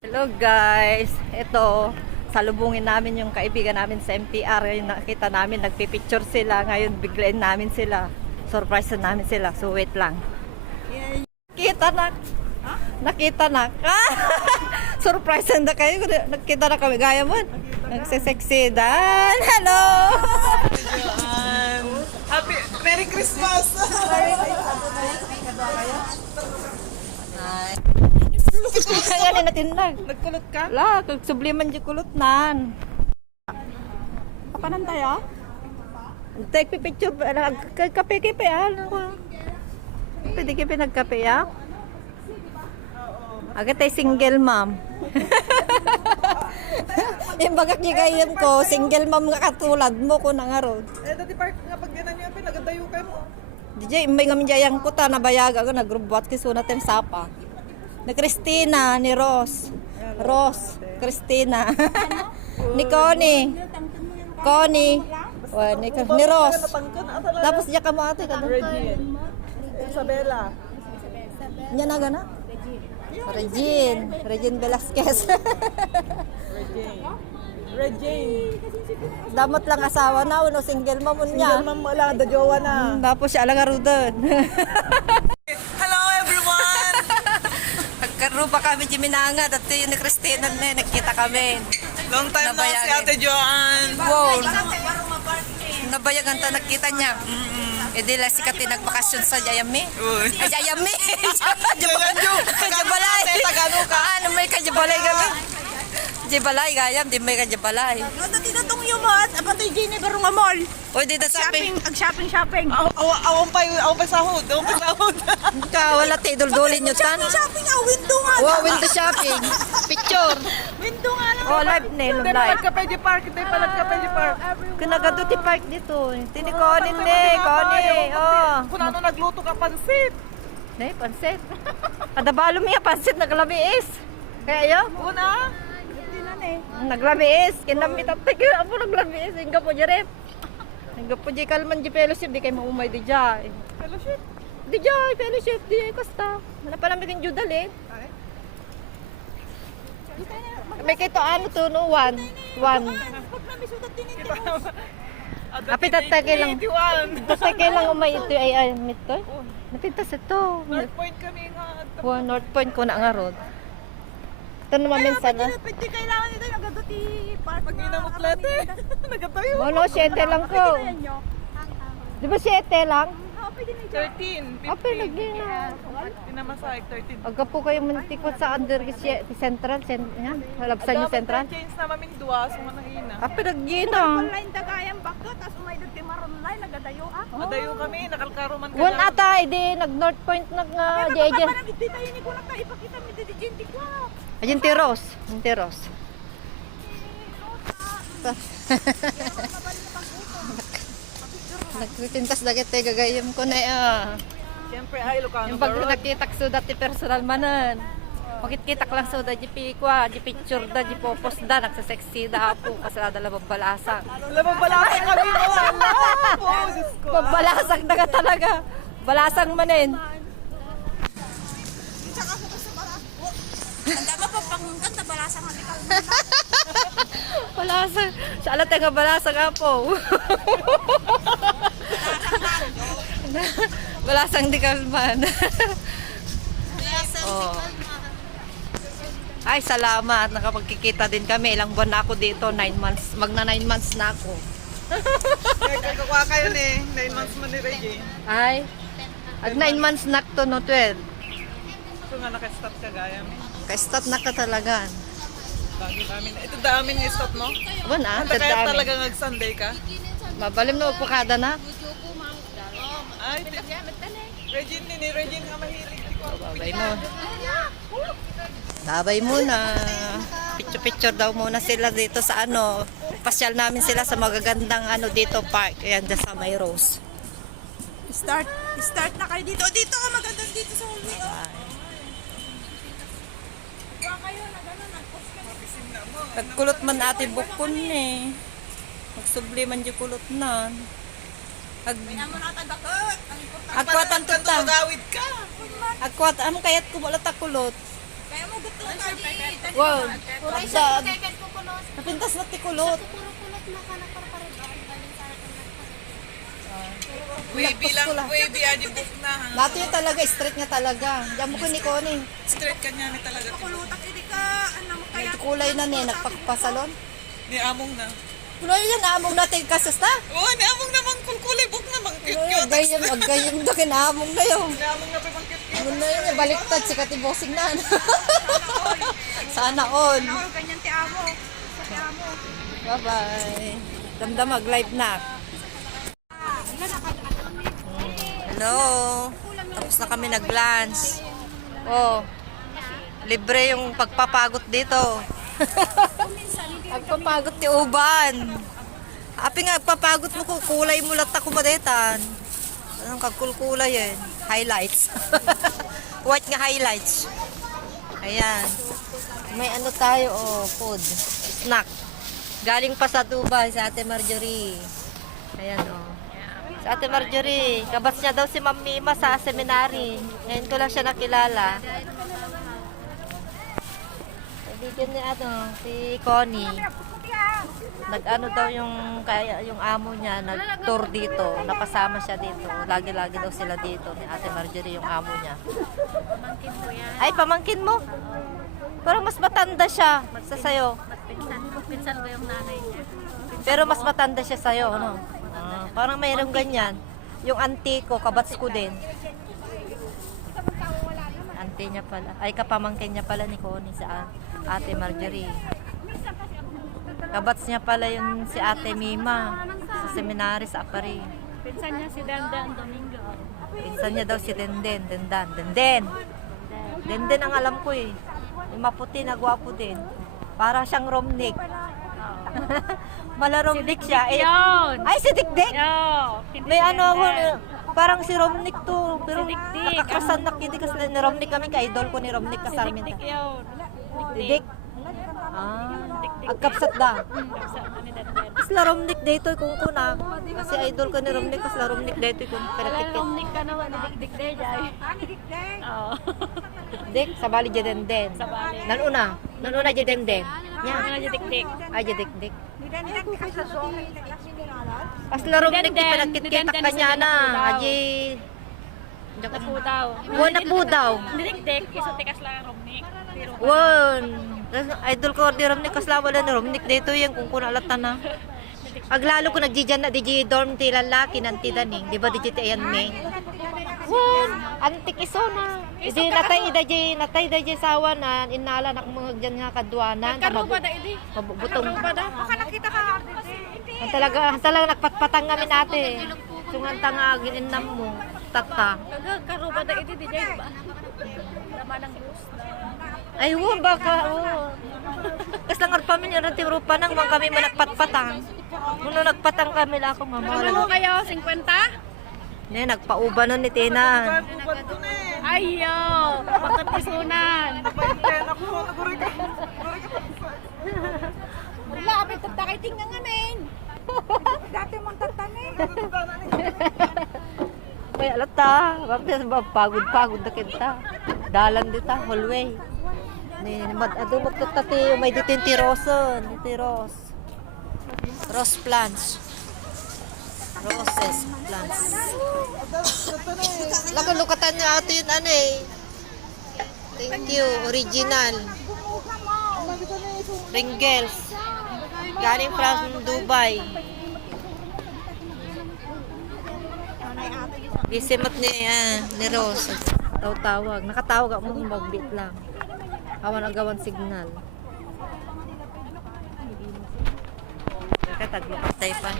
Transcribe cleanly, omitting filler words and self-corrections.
Hello guys, ito salubungin namin yung kaibigan namin sa MTR. Yung nakita namin, nagpipicture sila. Ngayon biglain namin sila, surprise namin sila. So wait lang. Kita na, nakita na. Surprise na kayo. Nakita na kami, gaya mo. Nagsiseksi dan. Hello. Happy Merry Christmas! Kaya natin lang. Nagkulot ka? La, subliman di kulot nan. Papanan tayo? Take picture, kape-kape Pwede kape nagkape ya? Agad tayo single mom. Yung bagak niya kayam ko, single mom nga katulad mo ko nangarod. Eh, dati park nga pag ganan niya, nagadayo kayo mo. DJ, may ngamin jayang ko ta, nabayaga ko, nagrubuat kiso natin sapa. Na Christina, ni Rose. Rose, Christina. Ni Connie. Connie. Ni Rose. Tapos diya ka mo ate. Regine. Isabella. Niya na gana? Regine. Regine Velasquez. Regine. Damot lang asawa na, uno single mom niya. Single mom wala, da jowa na. Tapos siya alang arudon. Hello everyone! Nagkaruba kami Jiminanga, dati ni Christina na nakita kami. Long time na si Ate Joanne. Wow. Nabayagan ta nakita niya. E di lang sikat nagbakasyon sa Jayami. Ay Jayami. Jabalay. Tagano ka. Ano may kajabalay kami? Jabalay gayam, di may kajabalay. Dati na tong yumot, apatay Jenny barong amol. Oy di da sabi. Shopping. Awang pa sahod. Awang pa sahod. Ka wala tay duldulin nyo tan. Shopping, window nga. Wow, window shopping. Picture. Window nga lang. Oh, live na yun, Hindi live. palag ka pwede park. Hindi palag ka pwede park. Kinagaduti park dito. Tini Connie ne, Connie. Oh. Kung ano nagluto ka pansit. Ne, pansit. Kada balo miya pansit naglamiis. Kaya yo. Una. Naglamiis, kinamit at tayo ako naglamiis, hingga po dyan hingga po dyan kalman di fellowship, di kayo maumay di dyan Fellowship. di dyan, fellowship, di kasta wala pa namin yung judal may kito ano to no, one apit at tayo lang tatay lang umay ito ay mit to napintas ito North Point kami nga. North Point ko na nga road ito naman minsan na Pwede kailangan nito nagaduti park. Pag inamuklate. Nagatayo. Mono, 7 lang ko. Di ba 7 lang? Pwede na 13. 15. Apa lagi na. Pinamasahe 13. Aga po kayo mantikot sa under central, halabsan yung central. Change na mamin duwa sa manahina. Apa lagi na. online dagayang bakto, tas umay dati maron online, nagadayo Madayo kami, nakalkaro man Wan ata, edi nag North Point nag jeje. Parang hindi tayo ni ko lang ipakita mi dito Jenny ko. Ayun tiros, yung tiros. Nagtitintas dagit tayo gagayam ko na Siyempre ay Lucano yung pag nakita ko dati personal manan. Makit-kita lang so da di pikwa, di picture da, di popos da, nagsaseksi da po kasada labang balasang. Lababalasa kami mo. Oh, Diyos ko. Balasang na ka talaga. Balasang manin. Ang dama pa pangungkan ta balasang kami ka. Balasang. Sa alat nga balasang apo. Balasang di kalman. Oh. Ay, salamat. Nakapagkikita din kami. Ilang buwan na ako dito. 9 months. Magna 9 months na ako. Nagkakakuha kayo ni 9 months man ni Reggie. Ay. Ag 9 months na to, no 12. So nga naka-stop ka gaya mi. Ka-stop na ka talaga. Bago namin. Ito daamin yung stop mo? Wala, Kaya tadami. talaga nag-Sunday ka? Mabalim na upukada na. Ay, Regine ni Regine nga mahilig. Babay mo. Babay muna. Picture-picture daw muna sila dito sa ano. Pasyal namin sila sa magagandang ano dito park. Ayan, dyan sa May Rose. Start na kayo dito. Dito ka magandang dito sa hallway. Nagkulot man ate bukon eh. Magsubli man di kulot na. Agkwatan tutang. Gawid ka. Agkwat, am kayat ko wala takulot. Kaya mo Wow. Agda. Napintas na tikulot. Wavy lang, wavy adi book na. Ha? Lato yun talaga, straight niya talaga. Diyan mo ko ni Connie. Straight ka niya ni talaga. Kulutak, hindi ka, ano mo kaya. Kulay na niya, nagpapasalon. Ni among na. Kulay yan, naamong natin kasus na. Oh, ni among namang kulkulay book namang cute-cute. Agayam na kinaamong na yun. Ni among na pa bang cute-cute. Muna yun, baliktad si Katibosing na. Sana all. Ako, ganyan ti amo. Sa ti amo. Bye-bye. Ganda mag-live na. Hello. Tapos na kami nag-lunch. Oh. Libre yung pagpapagot dito. Pagpapagot ti uban. Api nga, pagpapagot mo ko, kulay mo latak ko madetan. Anong kagkulkulay yun? Highlights. White nga highlights. Ayan. May ano tayo, oh, food. Snack. Galing pa sa Dubai, sa Ate Marjorie. Ayan, oh. Sa Ate Marjorie, kabats niya daw si Ma'am Mima sa seminary. Ngayon ko lang siya nakilala. Kaibigan ni si Connie. Nag-ano daw yung amo niya, nag-tour dito. Napasama siya dito. Lagi-lagi daw sila dito ni Ate Marjorie, yung amo niya. Pamangkin mo yan. Ay, pamangkin mo? Parang mas matanda siya sa sayo. Pinsan ko yung nanay niya. Pero mas matanda siya sa'yo, ano? Parang mayroong ganyan. Yung auntie ko, kabats ko din. Auntie niya pala. Ay, kapamangkin niya pala ni Connie sa Ate Marjorie. Kabats niya pala yung si Ate Mima sa seminary sa Apari. Pinsan niya si Dandan Domingo. Pinsan niya daw si Denden. Denden ang alam ko eh. Yung maputi na gwapo din. Parang siyang Romnick. Mala Romnick siya. Eh, Yun! ay, si Dikdik! Yo! May ano ako, parang si Romnick to. Pero Si Dikdik. nakakasanak hindi kasi ni Romnick kami. Ka-idol ko ni Romnick kasama Dik minta. yun. Dik? Agkapsat da. Kas la Romnick dito kung kuna. Kasi idol ko ni Romnick, kas la Romnick dito kung pinatikit. Romnick ka naman, dik-dik day, jay. Oo. Dik, sabali Denden. Sabali. Nanuna Denden. Nya. Ano na dik-dik? Ay, Dikdik. Pas la Romnick, di pinagkit-kita ka niya na. Aji. Napu daw. Buwan na po daw. Dik-dik, iso tikas lang Romnick. Pero Won. Idol ko di Romnick kasla wala ni Romnick dito yung kung kuna alata na. Aglalo ko nagjijan na di dorm ti lalaki nanti daning, di ba di ti ayan me. Won, antik iso na. Di natay da sawa na inala nak mga dyan nga kadwanan. karuba da idi. Mabutong. Karuba da. Baka nakita ka. Ang talaga nagpatpatang kami nate. Sungan tanga gininam mo. Tata. Karuba da idi di jay ba? Tama ng bus. Ay, baka, Kas lang pa min yung rupa nang mga kami managpatpatang. Muna nagpatang kami lang ako, mama. Ano kayo, 50? Ne, nagpauba nun ni Tina. Ayo, bakit isunan? Wala, may tatakay tingnan nga men. Dati mong tatanin. May alata, bakit pagod na kita. Dalan dita, hallway. Ado magtutati, may dito yung tiroson. Rose plants. Roses plants. Lukatan niyo ato yun ano eh. Thank you, original. Ringles. Galing from Dubai. Bisimot ni Rose. Tawag. Nakatawag ako mag-beat lang. Awan-agawan signal. Kataglukat tayo pa.